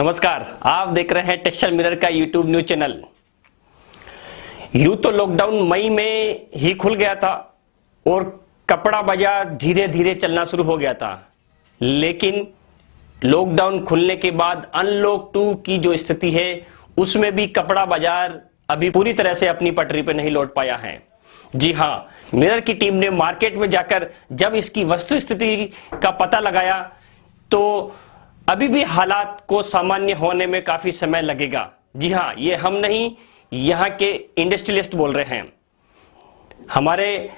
नमस्कार, आप देख रहे हैं टेक्सटाइल मिरर का यूट्यूब न्यूज चैनल। यूं तो लॉकडाउन मई में ही खुल गया था और कपड़ा बाजार धीरे धीरे चलना शुरू हो गया था, लेकिन लॉकडाउन खुलने के बाद अनलॉक 2 की जो स्थिति है उसमें भी कपड़ा बाजार अभी पूरी तरह से अपनी पटरी पर नहीं लौट पाया है। जी हाँ, मिरर की टीम ने मार्केट में जाकर जब इसकी वस्तु स्थिति का पता लगाया तो अभी भी हालात को सामान्य होने में काफी समय लगेगा। जी हाँ, ये हम नहीं, यहाँ के इंडस्ट्रियलिस्ट बोल रहे हैं। हमारे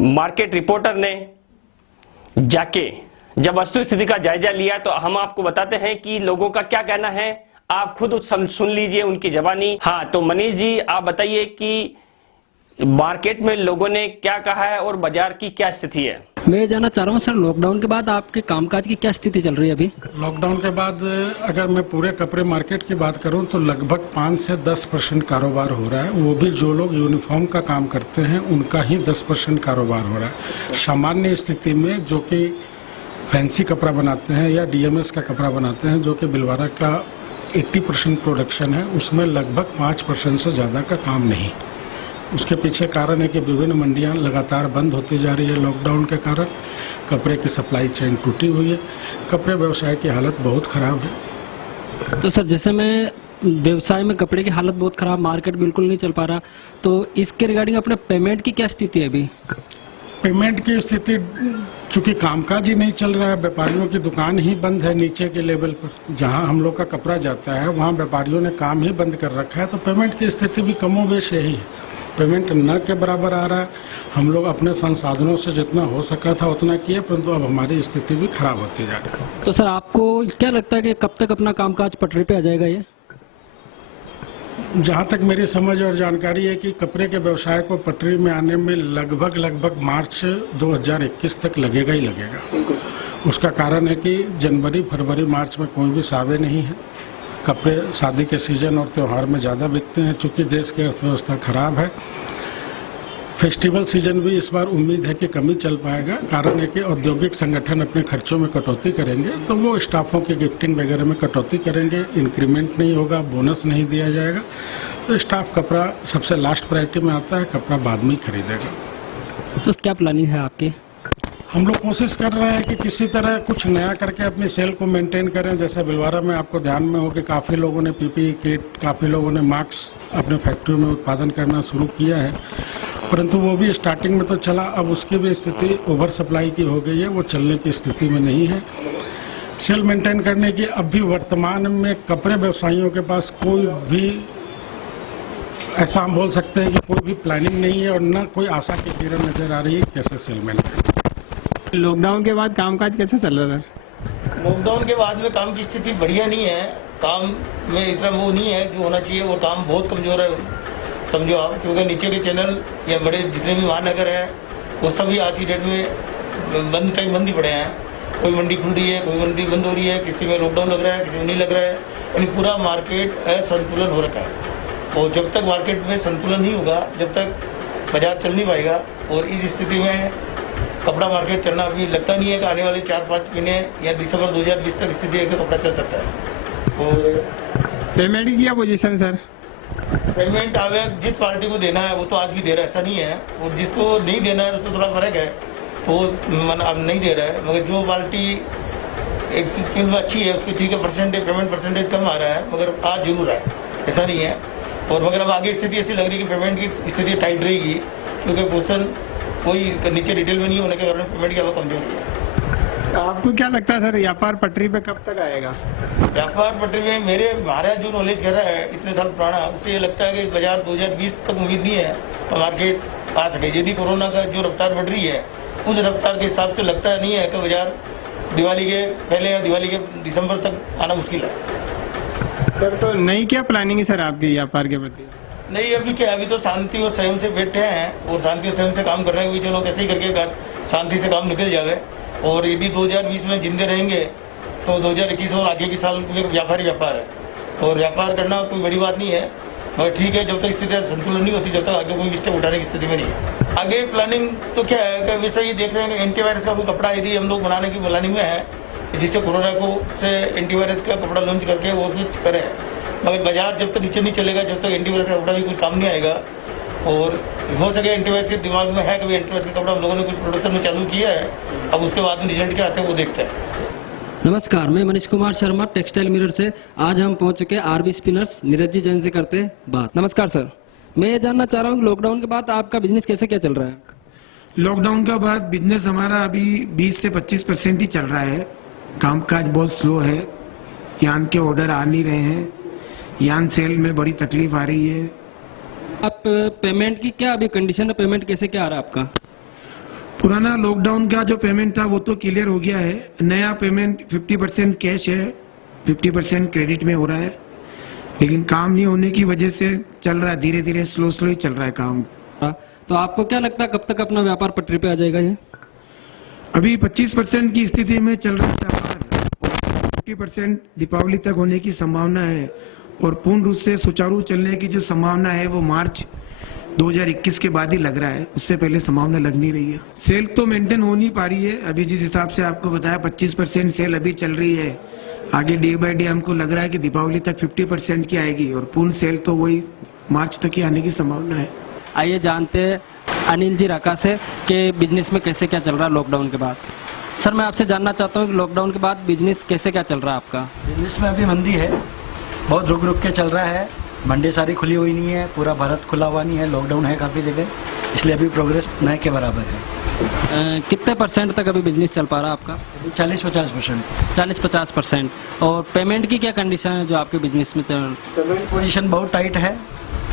मार्केट रिपोर्टर ने जाके जब वस्तु स्थिति का जायजा लिया तो हम आपको बताते हैं कि लोगों का क्या कहना है। आप खुद सुन लीजिए उनकी जबानी। हाँ, तो मनीष जी, आप बताइए कि मार्केट में लोगों ने क्या कहा है और बाजार की क्या स्थिति है। मैं ये जानना चाह रहा हूँ सर, लॉकडाउन के बाद आपके कामकाज की क्या स्थिति चल रही है अभी? लॉकडाउन के बाद अगर मैं पूरे कपड़े मार्केट की बात करूं तो लगभग 5 से 10% कारोबार हो रहा है। वो भी जो लोग यूनिफॉर्म का काम करते हैं उनका ही 10% कारोबार हो रहा है। सामान्य स्थिति में जो कि फैंसी कपड़ा बनाते हैं या डीएमएस का कपड़ा बनाते हैं, जो कि भिलवाड़ा का 80% प्रोडक्शन है, उसमें लगभग 5% से ज़्यादा का काम नहीं। उसके पीछे कारण है कि विभिन्न मंडियां लगातार बंद होती जा रही है। लॉकडाउन के कारण कपड़े की सप्लाई चेन टूटी हुई है। कपड़े व्यवसाय की हालत बहुत ख़राब है। तो सर, जैसे मैं व्यवसाय में कपड़े की हालत बहुत खराब, मार्केट बिल्कुल नहीं चल पा रहा, तो इसके रिगार्डिंग अपने पेमेंट की क्या स्थिति है अभी? पेमेंट की स्थिति, चूंकि कामकाज ही नहीं चल रहा है, व्यापारियों की दुकान ही बंद है। नीचे के लेवल पर जहां हम लोग का कपड़ा जाता है वहां व्यापारियों ने काम ही बंद कर रखा है, तो पेमेंट की स्थिति भी कमोबेश यही है। पेमेंट न के बराबर आ रहा है। हम लोग अपने संसाधनों से जितना हो सका था उतना किए, परंतु अब हमारी स्थिति भी खराब होती जा रही है। तो सर, आपको क्या लगता है कि कब तक अपना कामकाज पटरी पे आ जाएगा ये? जहाँ तक मेरी समझ और जानकारी है कि कपड़े के व्यवसाय को पटरी में आने में लगभग मार्च 2021 तक लगेगा ही लगेगा। उसका कारण है कि जनवरी, फरवरी, मार्च में कोई भी सावे नहीं है। कपड़े शादी के सीजन और त्यौहार में ज़्यादा बिकते हैं। चूँकि देश की अर्थव्यवस्था खराब है, फेस्टिवल सीजन भी इस बार उम्मीद है कि कम ही चल पाएगा। कारण है कि औद्योगिक संगठन अपने खर्चों में कटौती करेंगे, तो वो स्टाफों की गिफ्टिंग वगैरह में कटौती करेंगे। इंक्रीमेंट नहीं होगा, बोनस नहीं दिया जाएगा, तो स्टाफ कपड़ा सबसे लास्ट प्रायोरिटी में आता है, कपड़ा बाद में ही खरीदेगा। तो क्या प्लानिंग है आपकी? हम लोग कोशिश कर रहे हैं कि किसी तरह कुछ नया करके अपनी सेल को मेंटेन करें। जैसे भिलवाड़ा में आपको ध्यान में हो कि काफ़ी लोगों ने पीपीई किट, काफ़ी लोगों ने मास्क अपने फैक्ट्री में उत्पादन करना शुरू किया है, परंतु वो भी स्टार्टिंग में तो चला, अब उसकी भी स्थिति ओवर सप्लाई की हो गई है, वो चलने की स्थिति में नहीं है। सेल मेंटेन करने की अभी वर्तमान में कपड़े व्यवसायियों के पास कोई भी, ऐसा हम बोल सकते हैं कि कोई भी प्लानिंग नहीं है और न कोई आशा की किरण नजर आ रही है कैसे सेल मेंटेन। लॉकडाउन के बाद कामकाज कैसे चल रहा था? लॉकडाउन के बाद में काम की स्थिति बढ़िया नहीं है। काम में इतना वो नहीं है जो होना चाहिए, वो काम बहुत कमजोर है समझो आप, क्योंकि नीचे के चैनल या बड़े जितने भी महानगर हैं वो सभी आज की डेट में बंद ही पड़े हैं। कोई मंडी खुल रही है, कोई मंडी बंद हो रही है, किसी में लॉकडाउन लग रहा है, किसी में नहीं लग रहा है, यानी पूरा मार्केट असंतुलन हो रखा है। और जब तक मार्केट में संतुलन नहीं होगा, जब तक बाजार चल नहीं पाएगा, और इस स्थिति में कपड़ा मार्केट चलना अभी लगता नहीं है कि आने वाले 4-5 महीने या दिसंबर 2020 तक स्थिति है कि कपड़ा चल सकता है। और पेमेंट की क्या पोजीशन सर? पेमेंट आगे जिस पार्टी को देना है वो तो आज भी दे रहा है, ऐसा नहीं है। और जिसको नहीं देना है उससे थोड़ा फर्क है, तो मन अब नहीं दे रहा है। मगर जो पार्टी एक फिल्म अच्छी है उसकी ठीक है पेमेंट परसेंटेज कम आ रहा है, मगर आज जरूर है, ऐसा नहीं है। और मगर अब आगे स्थिति ऐसी लग रही है कि पेमेंट की स्थिति टाइट रहेगी, क्योंकि पोर्सन कोई नीचे डिटेल में नहीं होने के कारण पेमेंट की हालत कमजोरी है। आपको क्या लगता है सर, व्यापार पटरी पे कब तक आएगा? व्यापार पटरी में हमारा जो नॉलेज कर रहा है इतने साल पुराना, उससे ये लगता है कि बाजार 2020 तक उम्मीद नहीं है तो मार्केट आ सके। यदि कोरोना का जो रफ्तार बढ़ रही है उस रफ्तार के हिसाब से लगता नहीं है कि बाजार दिवाली के पहले या दिवाली के दिसंबर तक आना मुश्किल है। सर, तो नई क्या प्लानिंग है सर आपकी व्यापार के प्रति? नहीं, अभी क्या, अभी तो शांति और संयम से बैठे हैं और शांति और संयम से काम कर रहे हैं कि चलो कैसे ही करके शांति से काम निकल जावे। और यदि 2020 में जिंदे रहेंगे तो 2021 और आगे के साल में व्यापार है, और व्यापार करना कोई बड़ी बात नहीं है। मगर ठीक है, जब तक स्थिति संतुलन नहीं होती, जब तक आगे कोई स्टेप उठाने की स्थिति में नहीं है। आगे प्लानिंग तो क्या है कि वैसे ये देख रहे हैं कि एंटीवायरस का कोई कपड़ा यदि हम लोग बनाने की प्लानिंग में है जिससे कोरोना को से एंटीवायरस का कपड़ा लॉन्च करके वो कुछ करे, मगर बाजार जब तक नीचे नहीं चलेगा, जब तक एंटीवायरस का कपड़ा भी कुछ काम नहीं आएगा। और हो सके एंटीवायरस के दिमाग में है, कभी एंटीवायरस का कपड़ा हम लोगों ने कुछ प्रोडक्शन में चालू किया है, अब उसके बाद में रिजल्ट क्या आते हैं वो देखते हैं। नमस्कार, मैं मनीष कुमार शर्मा टेक्सटाइल मिरर से। आज हम पहुंच चुके हैं आरबी स्पिनर्स, नीरज जी जैन से करते हैं बात। नमस्कार सर, मैं ये जानना चाह रहा हूँ कि लॉकडाउन के बाद आपका बिजनेस कैसे क्या चल रहा है? लॉकडाउन के बाद बिजनेस हमारा अभी 20 से 25% ही चल रहा है। कामकाज बहुत स्लो है, यान के ऑर्डर आ नहीं रहे हैं, यान सेल में बड़ी तकलीफ आ रही है। आप पेमेंट की क्या अभी कंडीशन है, पेमेंट कैसे क्या आ रहा है आपका? पुराना लॉकडाउन का जो पेमेंट था वो तो क्लियर हो गया है। नया पेमेंट 50% कैश है, 50% क्रेडिट में हो रहा है, लेकिन काम नहीं होने की वजह से चल रहा है, धीरे धीरे स्लो ही चल रहा है काम। तो आपको क्या लगता है कब तक अपना व्यापार पटरी पे आ जाएगा ये? अभी 25% की स्थिति में चल रहा है व्यापार, 50% दीपावली तक होने की संभावना है, और पूर्ण रूप से सुचारू चलने की जो संभावना है वो मार्च 2021 के बाद ही लग रहा है, उससे पहले संभावना लग नहीं रही है। सेल तो मेंटेन हो नहीं पा रही है अभी, जिस हिसाब से आपको बताया 25% सेल अभी चल रही है। आगे डे बाय डे हमको लग रहा है कि दीपावली तक 50% की आएगी, और पूर्ण सेल तो वही मार्च तक ही आने की संभावना है। आइए जानते हैं अनिल जी राका से कि बिजनेस में कैसे क्या चल रहा है लॉकडाउन के बाद। सर, मैं आपसे जानना चाहता हूँ कि लॉकडाउन के बाद बिजनेस कैसे क्या चल रहा है आपका? बिजनेस में अभी मंदी है, बहुत रुक रुक के चल रहा है। मंडी सारी खुली हुई नहीं है, पूरा भारत खुला हुआ नहीं है, लॉकडाउन है काफ़ी जगह, इसलिए अभी प्रोग्रेस न के बराबर है। कितने परसेंट तक अभी बिजनेस चल पा रहा है आपका? 40-50%। 40-50%। और पेमेंट की क्या कंडीशन है जो आपके बिजनेस में चल? पेमेंट पोजीशन बहुत टाइट है,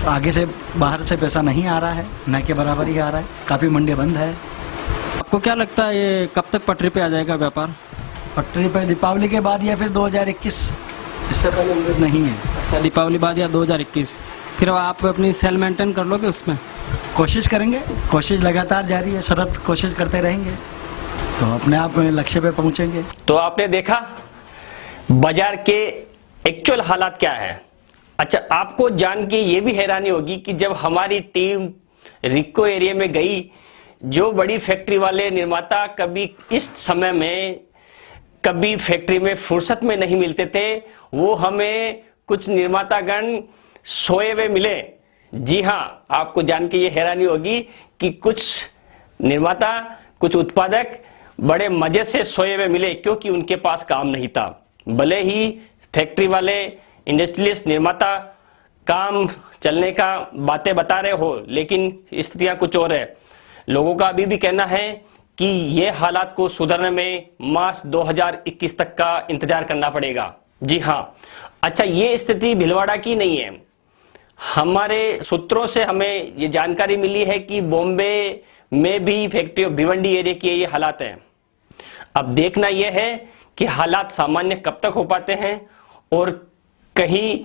आगे से बाहर से पैसा नहीं आ रहा है, न के बराबर ही आ रहा है, काफ़ी मंडी बंद है। आपको क्या लगता है ये कब तक पटरी पे आ जाएगा व्यापार? पटरी पर दीपावली के बाद या फिर 2021, इससे पहले उम्मीद नहीं है। अच्छा, दीपावली बाद या 2021, फिर आप अपनी सेल मेंटेन कर लोगे उसमें? कोशिश करेंगे, कोशिश लगातार जारी है, सतत कोशिश करते रहेंगे तो अपने आप लक्ष्य पे पहुंचेंगे। तो आपने देखा बाजार के एक्चुअल हालात क्या है। अच्छा, आपको जान के ये भी हैरानी होगी कि जब हमारी टीम रिक्को एरिया में गई, जो बड़ी फैक्ट्री वाले निर्माता कभी इस समय में कभी फैक्ट्री में फुर्सत में नहीं मिलते थे, वो हमें कुछ निर्मातागण सोए हुए मिले। जी हाँ, आपको जान के ये हैरानी होगी कि कुछ निर्माता, कुछ उत्पादक बड़े मजे से सोए हुए मिले, क्योंकि उनके पास काम नहीं था। भले ही फैक्ट्री वाले, इंडस्ट्रियलिस्ट, निर्माता काम चलने का बातें बता रहे हो, लेकिन स्थितियां कुछ और है। लोगों का अभी भी कहना है कि ये हालात को सुधरने में मार्च 2021 तक का इंतजार करना पड़ेगा। जी हाँ। अच्छा, ये स्थिति भीलवाड़ा की नहीं है, हमारे सूत्रों से हमें ये जानकारी मिली है कि बॉम्बे में भी फैक्ट्री भिवंडी एरिया के ये हालात हैं। अब देखना यह है कि हालात सामान्य कब तक हो पाते हैं, और कहीं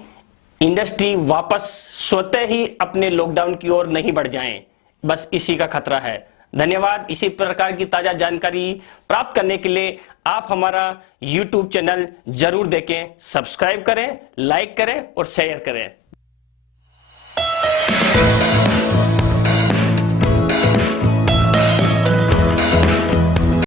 इंडस्ट्री वापस स्वतः ही अपने लॉकडाउन की ओर नहीं बढ़ जाएं, बस इसी का खतरा है। धन्यवाद। इसी प्रकार की ताजा जानकारी प्राप्त करने के लिए आप हमारा YouTube चैनल जरूर देखें, सब्सक्राइब करें, लाइक करें और शेयर करें।